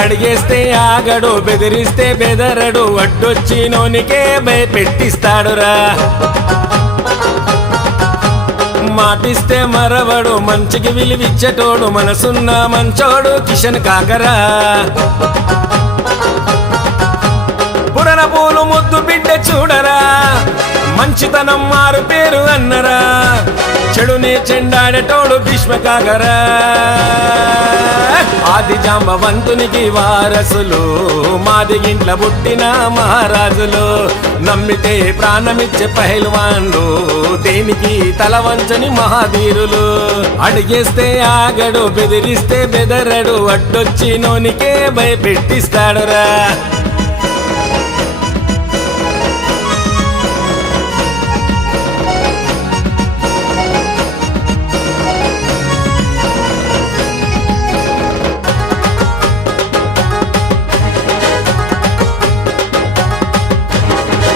అడిగేస్తే ఆగడు, బెదిరిస్తే బెదరడు, అడ్డొచ్చినోనికే భయపెట్టిస్తాడురా. మాటిస్తే మరవడు, మంచికి విలువిచ్చేటోడు, మనసున్న మంచోడు కిషన్ కాకరా. పురన పూలు ముద్దు బిడ్డ చూడరా, మంచితనం మారు పేరు అన్నరా, చెడునే చెండాడేటోడు భీష్మ కాకరా. ఆది జాంబవంతునికి వారసులు, మాదిగింట్ల పుట్టిన మహారాజులు, నమ్మితే ప్రాణమిచ్చే పహల్వాన్లు, దేనికి తల వంచని మహాధీరులు. అడిగేస్తే ఆగడు, బెదిరిస్తే బెదరడు, అడ్డొచ్చినోనికే భయపెట్టిస్తాడురా.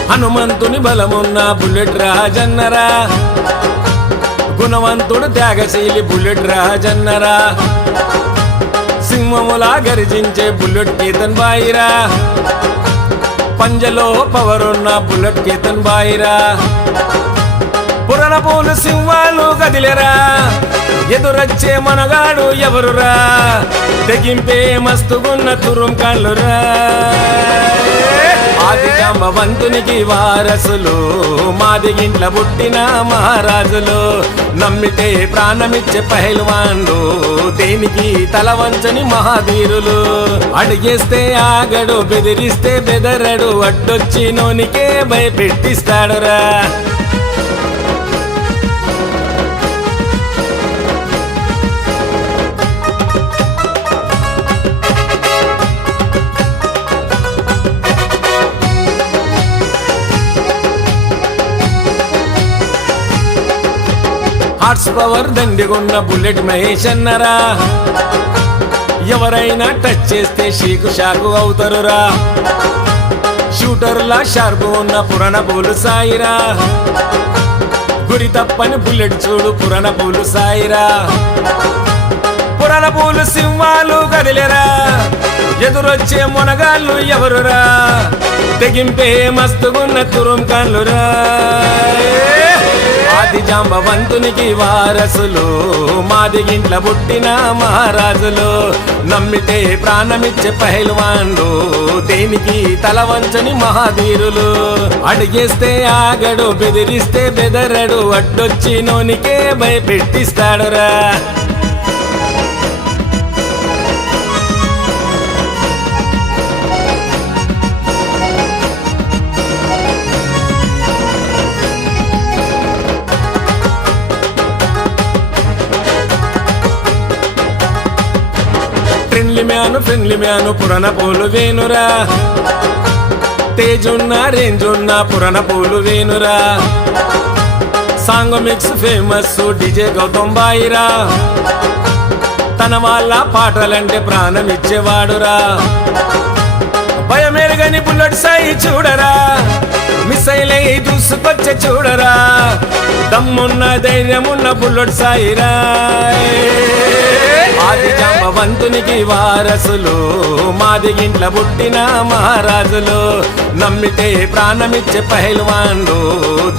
హనుమంతుని బలమున్న బుల్లెట్ రాజన్నరా, గుణవంతుడు త్యాగశీలి బుల్లెట్ రాజన్నరా, సింహములా గర్జించే బుల్లెట్ కేతన్ బాయిరా, పంజలో పవరున్న బుల్లెట్ కేతన్ బాయిరా. పురణ పూలు సింహాలు కదిలేరా, ఎదురొచ్చే మనగాడు ఎవరురా, తెగింపే మస్తుగున్న తురుం కళ్ళురా. ఆది జాంబవంతునికి వారసులు, మాదిగింట్ల పుట్టిన మహారాజులు, నమ్మితే ప్రాణమిచ్చే పహల్వాన్లు, దేనికి తల వంచని మహాధీరులు. అడిగేస్తే ఆగడు, బెదిరిస్తే బెదరడు, అడ్డొచ్చినోనికే భయపెట్టిస్తాడురా. హార్స్ పవర్ దండిగున్న బుల్లెట్ మహేష్ అన్నరా, ఎవరైనా టచ్ చేస్తే షీకు షాకు అవుతారురా. షూటర్లా షార్పు ఉన్న పురణ పూలు సాయిరా, గురి తప్పని బుల్లెట్ చూడు పురణ పూలు సాయిరా. పురణ పూలు సింహాలు కదిలేరా, ఎదురొచ్చే మొనగాళ్ళు ఎవరురా, తెగింపే మస్తుగున్న తురుం కళ్ళురా. ఆది జాంబవంతునికి వారసులు, మాదిగింట్ల పుట్టిన మహారాజులు, నమ్మితే ప్రాణమిచ్చే పహల్వాన్లు, దేనికి తల వంచని మహాధీరులు. అడిగేస్తే ఆగడు, బెదిరిస్తే బెదరడు, అడ్డొచ్చినోనికే భయపెట్టిస్తాడురా. ఫ్రెండ్లీ మ్యాను పురణ పూలు వేనురా, తేజున్న రేంజున్న పురణ పూలు వేనురా. Song mix famous DJ Gautam బాయిరా, తన వాళ్ళ పాటలంటే ప్రాణమిచ్చేవాడురా. భయమెరగని బుల్లెట్ సాయి చూడరా, మిసైలై దూసుకొచ్చే చూడరా, దమ్మున్న ధైర్యమున్న బుల్లెట్ సాయిరా. ఆది జాంబవంతునికి వారసులు, మాదిగింట్ల పుట్టిన మహారాజులు, నమ్మితే ప్రాణమిచ్చే పహల్వాన్లు,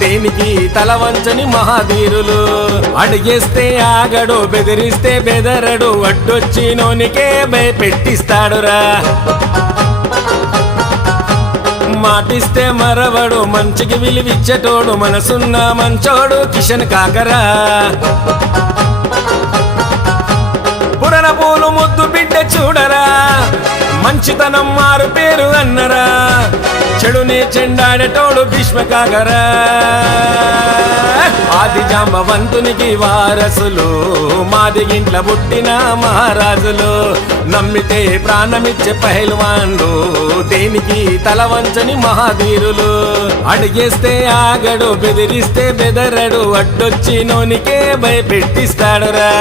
దేనికి తల వంచని మహాధీరులు. అడిగేస్తే ఆగడు, బెదిరిస్తే బెదరడు, అడ్డొచ్చినోనికే భయపెట్టిస్తాడురా. మాటిస్తే మరవడు, మంచికి విలువిచ్చేటోడు, మనసున్న మంచోడు కిషన్ కాకరా. పురణ పూలు ముద్దు బిడ్డ చూడరా, మంచితనం మారు పేరు అన్నరా, చెడునే చెండాడేటోడు భీష్మ కాకరా. ఆది జాంబవంతునికి వారసులు, మాదిగింట్ల పుట్టిన మహారాజులు, నమ్మితే ప్రాణమిచ్చే పహల్వాన్లు, దేనికి తల వంచని మహాధీరులు. అడిగేస్తే ఆగడు, బెదిరిస్తే బెదరడు, అడ్డొచ్చినోనికే భయపెట్టిస్తాడురా.